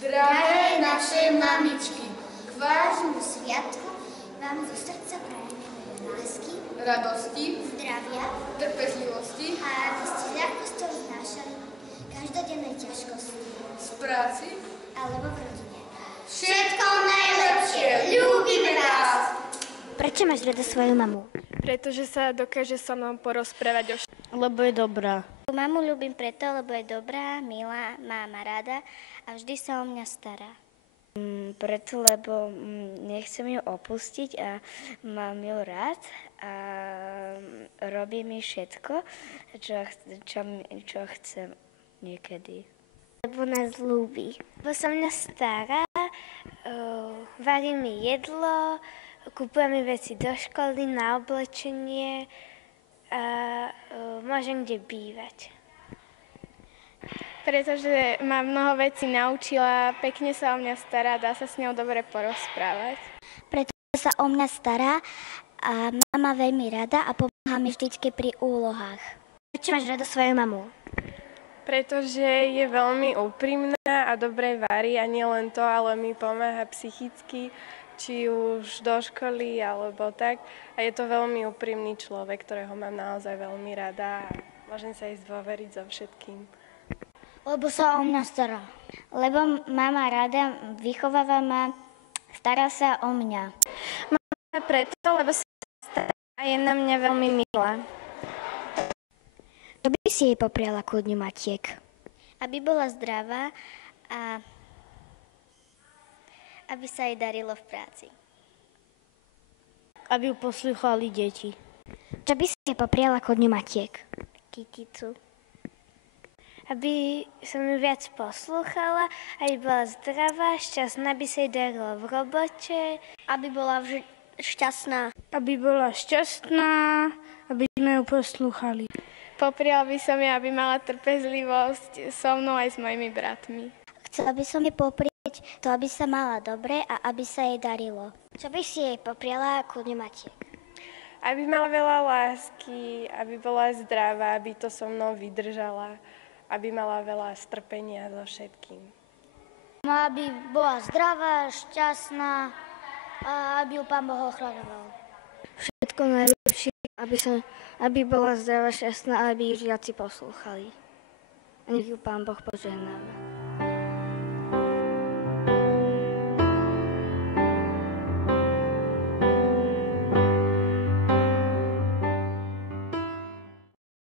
Drahé naše mamičky, k vášmu sviatku vám zo srdca prajeme lásky, radosti, zdravia, trpezlivosti a aby ste ľahkosťou znášali každodenné ťažkosti z práci alebo v rodine. Všetko najlepšie, ľúbime vás! Prečo máš rada svoju mamu? Pretože sa dokáže so mnou porozprávať o lebo je dobrá. Mamu ľúbim preto, lebo je dobrá, milá, má ma rada a vždy sa o mňa stará. Preto, lebo nechcem ju opustiť a mám ju rád a robí mi všetko, čo chcem niekedy. Lebo nás ľúbi. Lebo sa mňa stará, varí mi jedlo, kúpuje mi veci do školy, na oblečenie a môžem kde bývať. Pretože ma mnoho vecí naučila, pekne sa o mňa stará, dá sa s ňou dobre porozprávať. Pretože sa o mňa stará a mama veľmi rada a pomáha mi vždycky pri úlohách. Prečo máš rada svoju mamu? Pretože je veľmi úprimná a dobre varí a nie len to, ale mi pomáha psychicky, či už do školy alebo tak. A je to veľmi úprimný človek, ktorého mám naozaj veľmi rada a môžem sa jej zdôveriť so všetkým. Lebo sa o mňa stará. Lebo mama rada vychováva ma, stará sa o mňa. Mama preto, lebo sa stará a je na mňa veľmi milá. Čo by si jej popriala ku Dňu matiek? Aby bola zdravá a aby sa jej darilo v práci. Aby ju poslúchali deti. Čo by si jej popriala ku Dňu matiek? Kyticu. Aby som ju viac poslúchala, aby bola zdravá, šťastná, aby sa jej darilo v robote. Aby bola šťastná. Aby bola šťastná, aby sme ju poslúchali. Poprial by som jej, aby mala trpezlivosť so mnou aj s mojimi bratmi. Chcela by som jej poprieť to, aby sa mala dobre a aby sa jej darilo. Čo by si jej popriala ku Dňu matiek? Aby mala veľa lásky, aby bola zdravá, aby to so mnou vydržala, aby mala veľa strpenia so všetkým. Aby bola zdravá, šťastná a aby ju Pán Boh ochraňoval. Všetko najlepšie, aby bola zdravá, šťastná a aby ju žiaci poslúchali. A nech ju Pán Boh požehnáva.